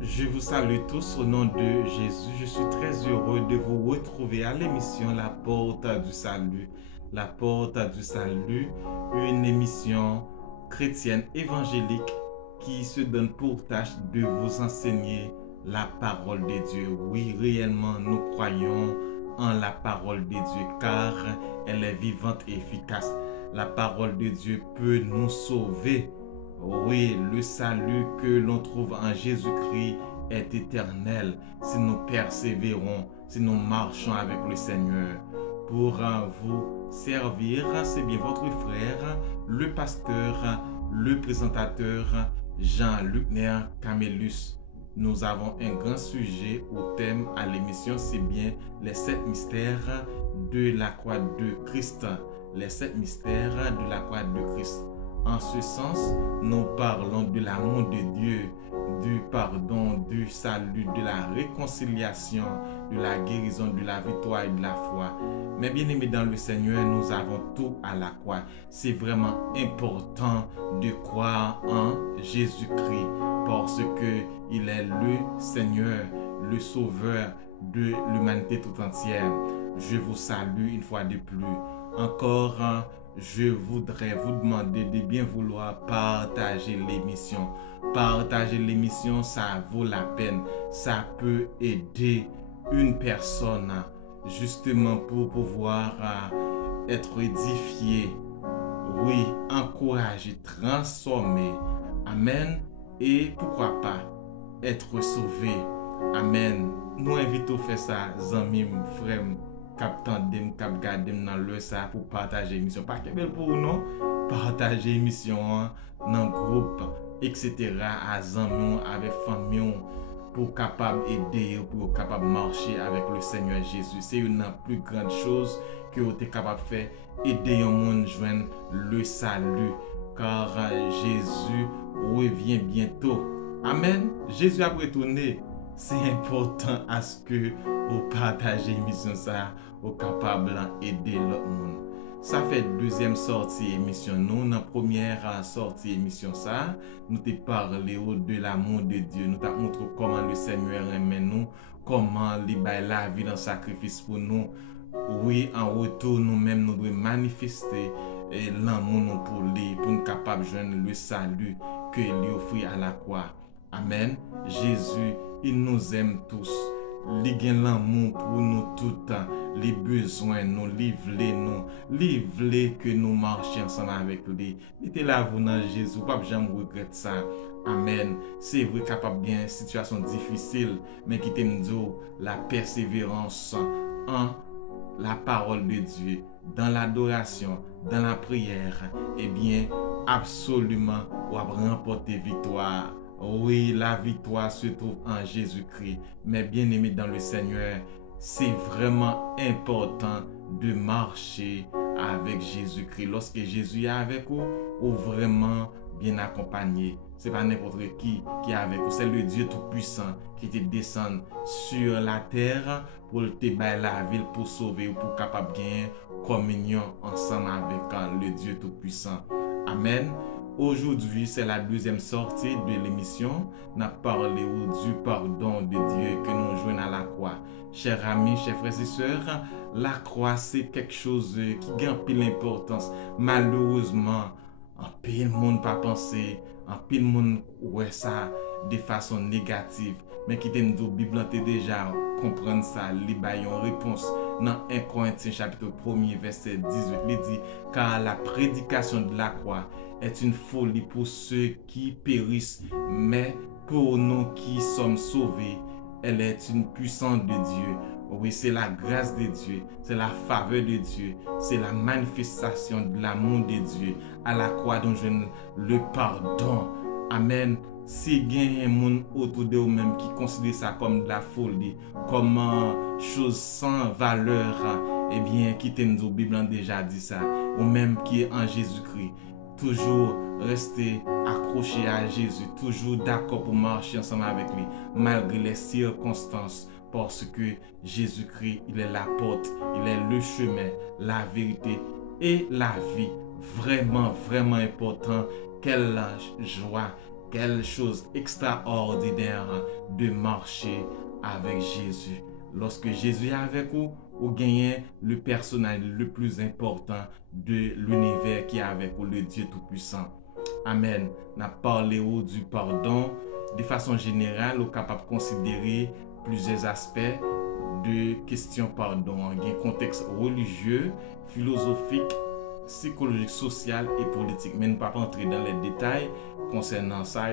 Je vous salue tous au nom de Jésus. Je suis très heureux de vous retrouver à l'émission La Porte du Salut. La Porte du Salut, une émission chrétienne évangélique qui se donne pour tâche de vous enseigner la parole de Dieu. Oui, réellement, nous croyons en la parole de Dieu car elle est vivante et efficace. La parole de Dieu peut nous sauver. Oui, le salut que l'on trouve en Jésus-Christ est éternel si nous persévérons, si nous marchons avec le Seigneur. Pour vous servir, c'est bien votre frère, le pasteur, le présentateur Jean-Luc Néa Camélus. Nous avons un grand sujet au thème à l'émission, c'est bien les 7 mystères de la croix de Christ. Les 7 mystères de la croix de Christ. En ce sens, nous parlons de l'amour de Dieu, du pardon, du salut, de la réconciliation, de la guérison, de la victoire et de la foi. Mais bien aimés dans le Seigneur, nous avons tout à la croix. C'est vraiment important de croire en Jésus-Christ parce que il est le Seigneur, le Sauveur de l'humanité tout entière. Je vous salue une fois de plus. Encore, je voudrais vous demander de bien vouloir partager l'émission. Partager l'émission, ça vaut la peine. Ça peut aider une personne justement pour pouvoir être édifié. Oui, encourager, transformer. Amen. Et pourquoi pas être sauvé. Amen. Nous invitons à faire ça, amis, frères. Cap tandem, cap gardem dans le ça pour partager l'émission. Pas que belle pour nous, partager l'émission dans le groupe, etc. à amis, avec famille, pour capable aider, pour capable marcher avec le Seigneur Jésus. C'est une plus grande chose que vous êtes capable de faire, aider les gens à joindre le salut, car Jésus revient bientôt. Amen. Jésus a retourné. C'est important à ce que vous partagez l'émission ça, vous capable d'aider l'autre monde. Ça fait deuxième sortie émission nous, dans première sortie émission ça, nous te parlé de l'amour de Dieu, nous t'a montré comment le Seigneur aime nous, comment il baille la vie dans sacrifice pour nous. Oui, en retour nous-mêmes nous devons manifester l'amour pour lui, pour nous capable de joindre le salut que lui offrit à la croix. Amen. Jésus, il nous aime tous. Il gagne l'amour pour nous tout le temps. Les besoins, nous livrer que nous marchions ensemble avec lui. Mettez la vous dans Jésus, pas jamais regretter ça. Amen. C'est vrai capable bien situation difficile, mais qui t'aime la persévérance en la parole de Dieu, dans l'adoration, dans la prière, eh bien, absolument, on va remporter victoire. Oui, la victoire se trouve en Jésus-Christ. Mais bien aimé dans le Seigneur, c'est vraiment important de marcher avec Jésus-Christ. Lorsque Jésus est avec vous, ou vraiment bien accompagné. C'est pas n'importe qui est avec vous. C'est le Dieu Tout-Puissant qui te descend sur la terre pour te bailler la ville, pour sauver ou pour capable gagner communion ensemble avec le Dieu Tout-Puissant. Amen. Aujourd'hui, c'est la deuxième sortie de l'émission. Nous parlons du pardon de Dieu que nous jouons à la croix. Chers amis, chers frères et sœurs, la croix, c'est quelque chose qui gagne pile l'importance. Malheureusement, en pile monde pas penser, en pile monde ouais ça de façon négative. Mais qui t'aime dit, Bible déjà comprendre ça, li ba yon réponse dans 1 Corinthiens chapitre 1er verset 18. Il dit, car la prédication de la croix est une folie pour ceux qui périssent, mais pour nous qui sommes sauvés, elle est une puissance de Dieu. Oui, c'est la grâce de Dieu, c'est la faveur de Dieu, c'est la manifestation de l'amour de Dieu à la croix dont je le pardon. Amen. Si il y a un monde autour de vous-même qui considère ça comme de la folie, comme chose sans valeur, eh bien, qui t'aime la Bible a déjà dit ça, ou même qui est en Jésus-Christ, toujours rester accroché à Jésus, toujours d'accord pour marcher ensemble avec lui, malgré les circonstances, parce que Jésus-Christ, il est la porte, il est le chemin, la vérité et la vie. vraiment, vraiment important. Quelle joie, quelle chose extraordinaire de marcher avec Jésus. Lorsque Jésus est avec vous, vous gagnez le personnage le plus important de l'univers qui est avec vous, le Dieu Tout-Puissant. Amen. On a parlé du pardon. De façon générale, on est capable de considérer plusieurs aspects de question pardon. Il y a un contexte religieux, philosophique, psychologique, social et politique. Mais nous ne pouvons pas entrer dans les détails concernant ça.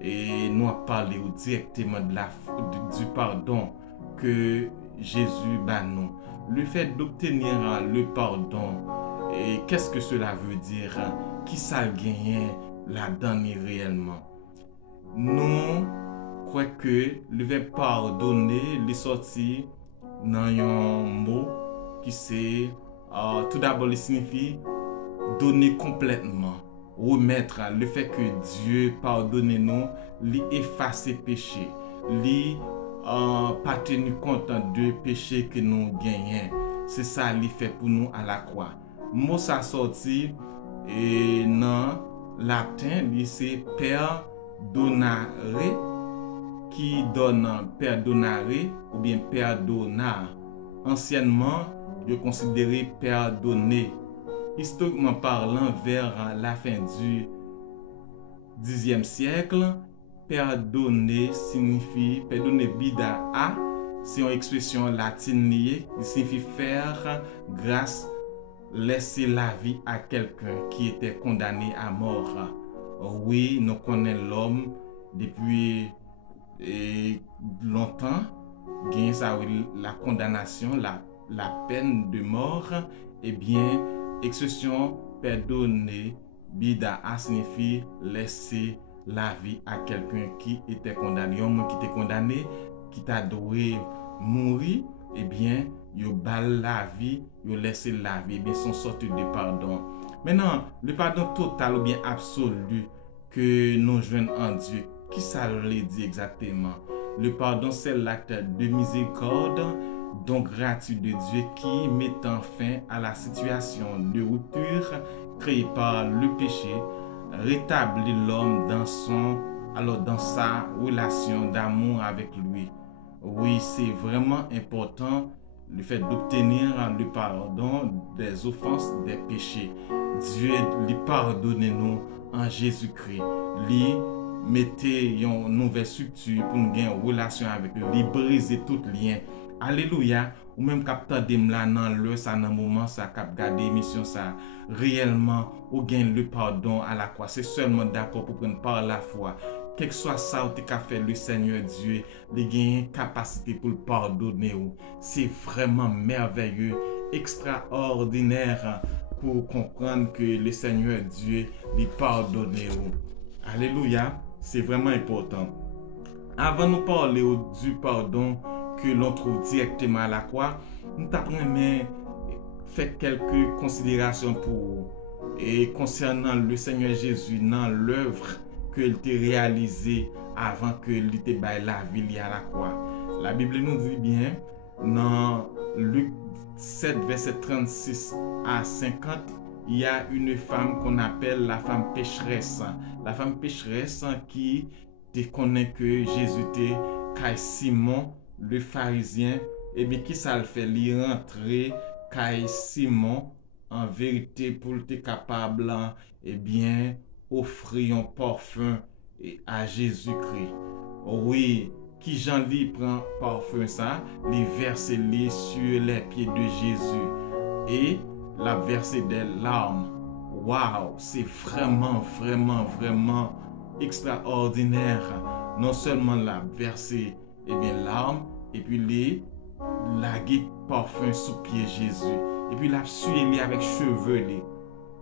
Et nous allons parler directement du pardon que Jésus bat nous. Le fait d'obtenir le pardon, et qu'est-ce que cela veut dire? Qui ça gagne là-dedans réellement? Nous croyons que le verbe pardonner est sorti dans un mot qui c'est tout d'abord il signifie donner complètement, remettre. Le fait que Dieu pardonne nous, lui effacer péché, lui pas tenu compte de péché que nous gagnons. C'est ça qu'il fait pour nous à la croix. Mot ça sorti et dans latin, c'est perdonare, qui donne perdonare ou bien perdona. Anciennement, je considérais pardonner. Historiquement parlant, vers la fin du Xe siècle, pardonner signifie, pardonner bida a, c'est une expression latine liée, qui signifie faire grâce, laisser la vie à quelqu'un qui était condamné à mort. Oui, nous connaissons l'homme depuis longtemps, gagne ça, la condamnation, la peine de mort. Eh bien, expression pardonner bida a signifie laisser la vie à quelqu'un qui était condamné. Un homme qui était condamné, qui t'a doué mourir, eh bien, il bal la vie, il laissé la vie, eh bien, son sorte de pardon. Maintenant, le pardon total ou bien absolu que nous joignons en Dieu, qui ça veut dire exactement? Le pardon, c'est l'acte de miséricorde, donc gratuit de Dieu qui met fin à la situation de rupture créée par le péché, rétablit l'homme dans sa relation d'amour avec lui. Oui, c'est vraiment important le fait d'obtenir le pardon des offenses, des péchés. Dieu lui pardonne nous en Jésus-Christ. Lui mettez une nouvelle structure pour nous gagner une relation avec lui, lui briser tout lien. Alléluia. Ou même capteur de là dans le ça dans moment ça cap garder émission ça réellement ou gagne le pardon à la croix. C'est seulement d'accord pour prendre par la foi. Quel que soit ça ou qu'a fait le Seigneur Dieu, il gagne une capacité pour le pardonner. C'est vraiment merveilleux, extraordinaire pour comprendre que le Seigneur Dieu lui pardonne. Alléluia, c'est vraiment important. Avant de nous parler du pardon que l'on trouve directement à la croix, nous t'apprenons faire quelques considérations concernant le Seigneur Jésus dans l'œuvre qu'il a réalisée avant que il te baille la vie à la croix. La Bible nous dit bien dans Luc 7 verset 36 à 50, il y a une femme qu'on appelle la femme pécheresse. La femme pécheresse qui te connaît que Jésus était Caille Simon le pharisien, et bien qui ça le fait lui rentrer Caille Simon en vérité pour être capable et bien offrir un parfum à Jésus-Christ. Oui, qui Jean-Ly prend parfum ça, les verse les sur les pieds de Jésus et la verser des larmes. Waouh, c'est vraiment extraordinaire. Non seulement la verser et bien larmes et puis les laguer parfum sous pied Jésus et puis la suer avec cheveux les.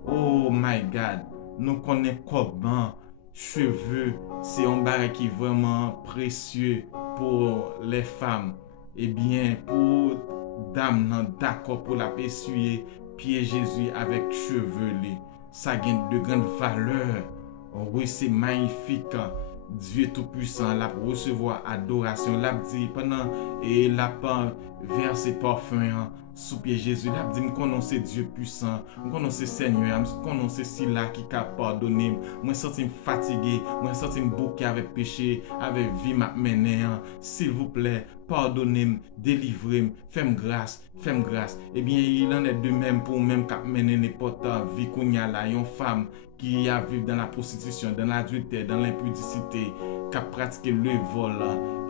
Oh my God, nous connaissons comment cheveux c'est un bagage qui est vraiment précieux pour les femmes. Et bien pour dame d'accord pour la essuyer pied Jésus avec cheveux les. Ça gagne de grande valeur. Oh oui, c'est magnifique. Dieu Tout-Puissant, la recevoir adoration, la dit pendant et la versé parfum sous pied Jésus. Il a dit, me connais Dieu puissant, me connais Seigneur, me connais si là qui capable pardonner. Moi senti fatigué, moi senti bouqué avec péché, avec vie m'a mené. S'il vous plaît, pardonnez-moi, délivrez-moi, faites-moi grâce, faites-moi grâce. Eh bien, il en est de même pour même qui mener n'importe vie qu'on y a là, une femme qui a vécu dans la prostitution, dans l'adultère, dans l'impudicité, qui a pratiqué le vol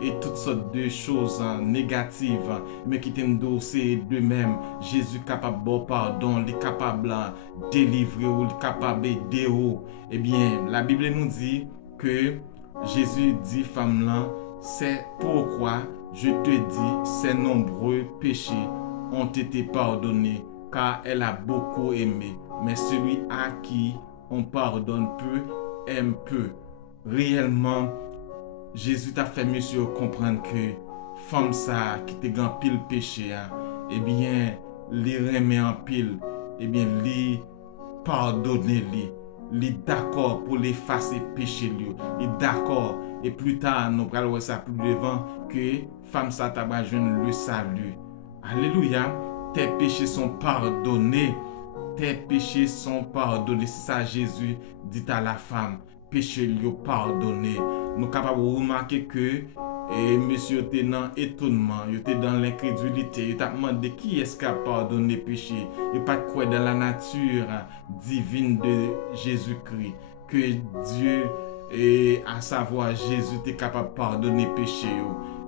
et toutes sortes de choses négatives, mais qui t'aiment c'est de même. Jésus est capable de pardon, il est capable de délivrer, il est capable d'aider. Eh bien, la Bible nous dit que Jésus dit, femme là, c'est pourquoi je te dis, ses nombreux péchés ont été pardonnés, car elle a beaucoup aimé. Mais celui à qui on pardonne peu, aime peu. Réellement, Jésus t'a fait monsieur comprendre que femme ça qui te grand pile péché, eh bien, li remet en pile, eh bien, li pardonner li. Il est d'accord pour l'effacer péché lui. Il est d'accord. Et plus tard, nous allons voir ça plus devant que femme ça t'a le salut. Alléluia. Tes péchés sont pardonnés. Tes péchés sont pardonnés. C'est ça Jésus dit à la femme. Péché lui pardonné. Nous sommes capables de remarquer que monsieur était dans l'étonnement, il était dans l'incrédulité, il t'a demandé qui est-ce qui a pardonné péché. Il pas de quoi dans la nature divine de Jésus-Christ que Dieu et à savoir Jésus était capable de pardonner péché.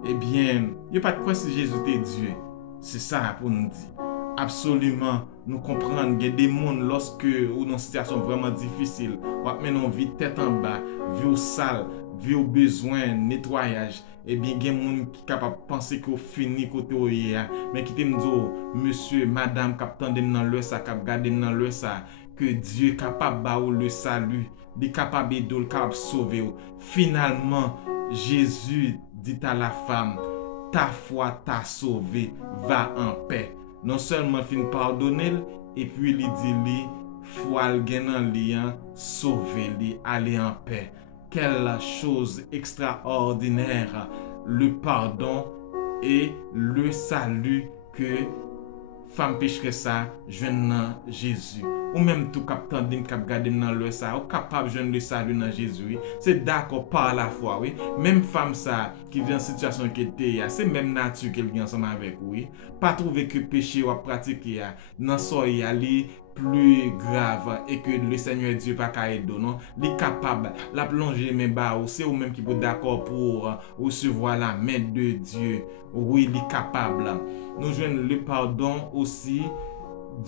Eh bien, il n'y a pas de quoi si Jésus était Dieu. C'est ça pour nous dire. Absolument, nous comprenons qu'il y a des gens lorsque ou dans une situation vraiment difficile, ou maintenant vie tête en bas, vie au sale, vie au besoin nettoyage. Eh bien, il y a des gens qui sont capables de penser qu'on finit côté hier, mais qui te me disent, monsieur, madame, capitaine dans le ça, cap garder dans le ça, que Dieu est capable de le salut, il est capable de capable sauver. Finalement, Jésus dit à la femme, ta foi t'a sauvé, va en paix. Non seulement fin pardonner, et puis il dit lui, foi le gagnant lien, sauver lui, aller en paix. Quelle chose extraordinaire, le pardon et le salut que femme pécherait ça, jeune Jésus. Ou même tout capitaine dim cap garder dans le ça, ou capable jeune le salut dans Jésus. C'est d'accord par la foi, oui. Même femme ça qui vient en situation qui était, c'est même nature qu'elle vient ensemble avec oui. Pas trouver que péché ou pratiquer dans soy ali plus grave et que le Seigneur Dieu pas aider non, il est capable la plonger mais bas ou c'est ou même qui peut d'accord pour recevoir la main de Dieu. Oui, il est capable. Nous joignons le pardon aussi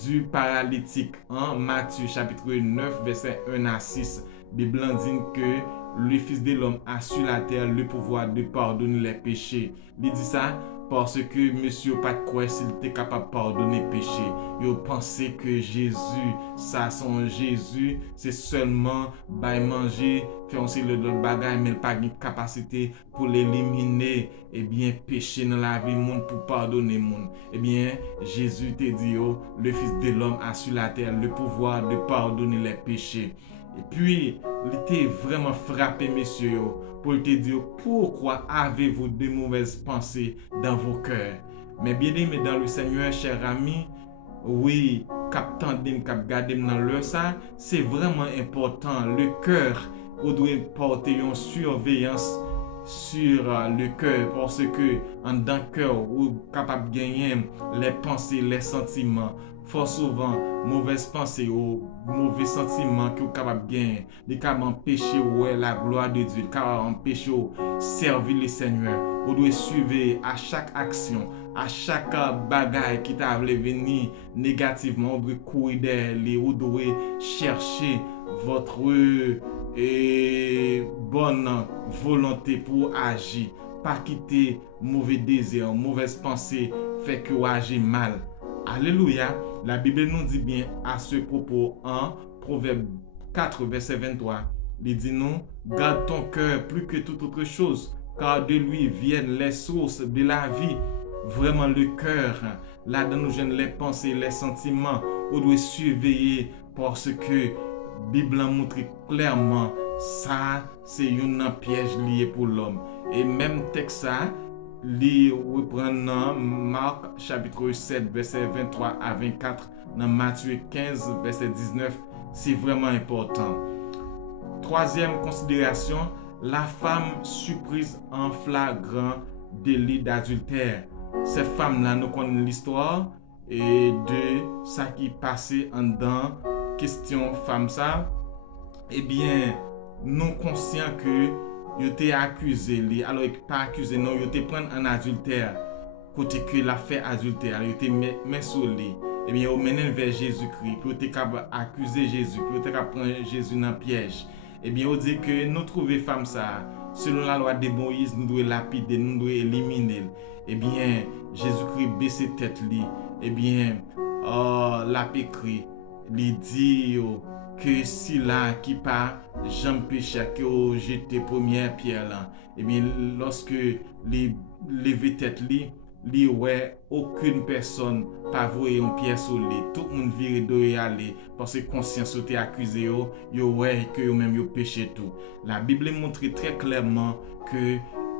du paralytique en Matthieu chapitre 9 verset 1 à 6. Bible dit que le Fils de l'homme a sur la terre le pouvoir de pardonner les péchés. Il dit ça parce que monsieur pas de quoi s'il était capable de pardonner péché. Il pensait que Jésus, ça son Jésus, c'est seulement by manger, faire aussi le bagage mais pas de capacité pour l'éliminer et bien péché dans la vie monde pour pardonner monde. Eh bien Jésus te dit le Fils de l'homme a sur la terre le pouvoir de pardonner les péchés. Et puis, il était vraiment frappé, messieurs, pour te dire pourquoi avez-vous de mauvaises pensées dans vos cœurs. Mais bien aimé dans le Seigneur, cher ami, oui, cap tandem, cap garder dans le ça, c'est vraiment important. Le cœur, on doit porter une surveillance sur le cœur parce que en dans le cœur, on est capable de gagner les pensées, les sentiments. Fort souvent, mauvaises pensées ou mauvais sentiments que vous êtes capable de gagner, les capables d'empêcher la gloire de Dieu, capable d'empêcher servir le Seigneur. Vous devez suivre à chaque action, à chaque bagaille qui t'a venir négativement, vous devez courir derrière, vous devez chercher votre bonne volonté pour agir. Pas quitter mauvais désir, mauvaise pensée fait que vous agissez mal. Alléluia. La Bible nous dit bien à ce propos en Proverbe 4, verset 23. Il dit nous, garde ton cœur plus que toute autre chose, car de lui viennent les sources de la vie. Vraiment le cœur, là-dedans nous gênent les pensées, les sentiments. On doit surveiller parce que la Bible montre clairement ça, c'est un piège lié pour l'homme. Et même texte ça, li reprend dans Marc chapitre 7 verset 23 à 24, dans Matthieu 15 verset 19. C'est vraiment important. Troisième considération, la femme surprise en flagrant délit d'adultère. Cette femme-là, nous connaissons l'histoire et de ça qui passait en dedans question femme ça. Eh bien, nous conscients que il était accusé, alors pas accusé, non, il était pris en adultère, côté que l'a fait adultère, il était mis sur lui. Eh bien, il mené vers Jésus-Christ, puis il était capable d'accuser Jésus, puis il était capable de prendre Jésus dans le piège. Eh bien, on dit que nous trouver femme ça, selon la loi de Moïse, nous devons lapider, nous devons éliminer. Eh bien, Jésus-Christ baisse tête lui. Eh bien, l'a écrit, il dit que si là qui pas Jean péché que jeté première pierre là, eh bien lorsque les lever tête li ouais aucune personne pas voyer une pierre sur lui, tout le monde vire de aller parce que conscience était accusé yo ouais que yo même yo péché tout. La Bible montre très clairement que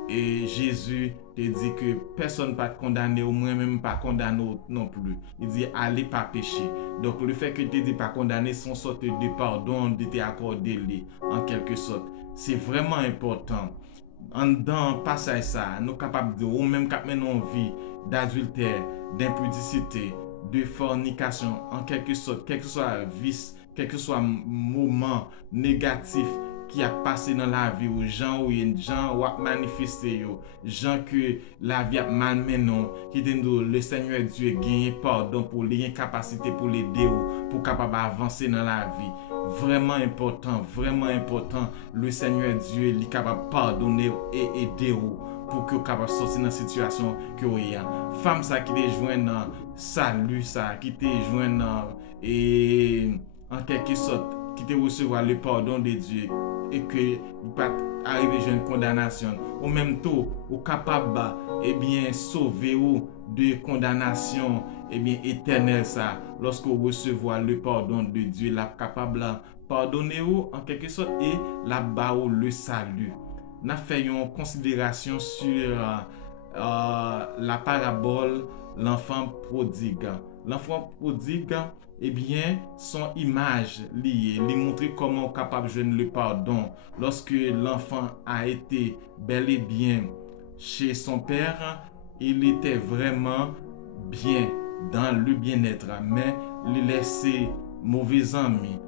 Jésus te dit que personne pas condamné ou moi même pas condamné non plus. Il dit allez pas pécher. Donc le fait que tu dis pas condamné, son sorte de pardon de te accordé en quelque sorte. C'est vraiment important. En dans passage ça, nous capables de ou même cap mener vie d'adultère, d'impudicité, de fornication, en quelque sorte, quel que soit vice, quel que soit moment négatif qui a passé dans la vie ou gens ou manifesté gens que la vie a malmené qui le Seigneur Dieu gagne pardon pour les capacités pour l'aider pour capable avancer dans la vie. Vraiment important le Seigneur Dieu est capable de pardonner et aider pour que capable sortir dans la situation que vous avez. Femme ça qui te joint dans salut ça qui te joint dans et en quelque sorte qui te recevoir le pardon de Dieu et que il pas arriver à une condamnation ou même tout ou capable et bien sauver ou de condamnation et bien éternelle ça lorsque vous recevoir le pardon de Dieu la capable pardonner ou en quelque sorte et la bas le salut. N'a fait une considération sur la parabole l'enfant prodigue. L'enfant prodigue, eh bien, son image liée, lui montrer comment on est capable de jouer le pardon lorsque l'enfant a été bel et bien chez son père, il était vraiment bien dans le bien-être, mais il laissait mauvais amis,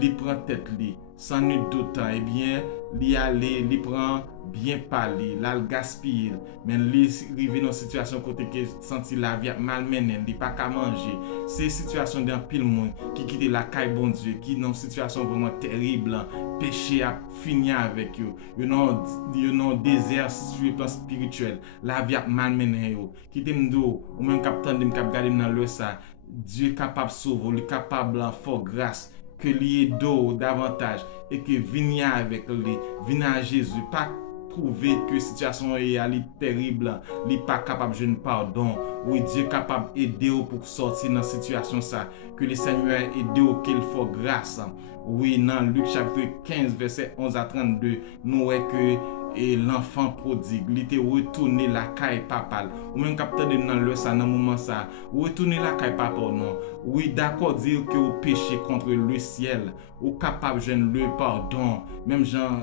il prend tête li, sans nul doute, eh bien, li aller, li prend bien parler, la gaspille, mais li arrive dans une situation côté que senti la vie malmenée, li pas qu'à manger. C'est situation d'un pile monde qui quitte la caille bon Dieu, qui dans une situation vraiment terrible, péché a fini avec eux. You know désert sur le plan spirituel, la vie malmenée yo. Qui t'aime ou même capitaine de cap garder dans le ça. Dieu est capable de sauver, il est capable de faire grâce que lié d'eau davantage et que venir avec lui, venir à Jésus, pas trouver que situation est terrible, il pas capable de pardon, oui Dieu est capable d'aider pour sortir dans situation ça, que le Seigneur aide qu'il faut grâce. Oui, dans Luc chapitre 15 verset 11 à 32, nous voyons que et l'enfant prodigue, il était retourné la caille papa. Ou même capteur de dans le ça dans moment ça, retourner la caille papa non. Oui, d'accord dire que vous péchez contre le ciel, ou capable de le pardon. Même Jean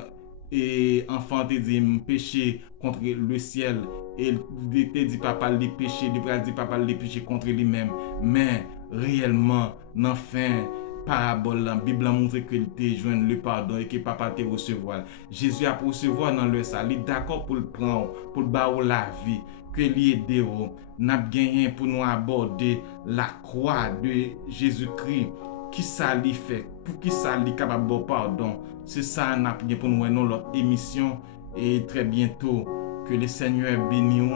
et enfant te dit péché contre le ciel et il te dit papa les péchés, il dit papa les péchés contre lui-même. Mais réellement, enfin parabole la Bible a montré que te joindre le pardon et que papa te recevoir. Jésus a recevoir dans le ça, il est d'accord pour le prendre, pour le barrer la vie, que lui aider n'a gagné pour nous aborder la croix de Jésus-Christ. Qui ça lui fait, pour qui ça lui capable de pardon. C'est ça n'a bien pour nous dans l'autre émission et très bientôt que le Seigneur bénisse,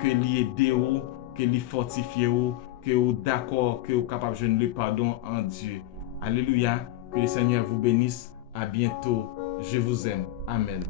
que lui aide, que lui fortifie, que vous d'accord, que vous capable de joindre le pardon en Dieu. Alléluia, que le Seigneur vous bénisse. À bientôt. Je vous aime. Amen.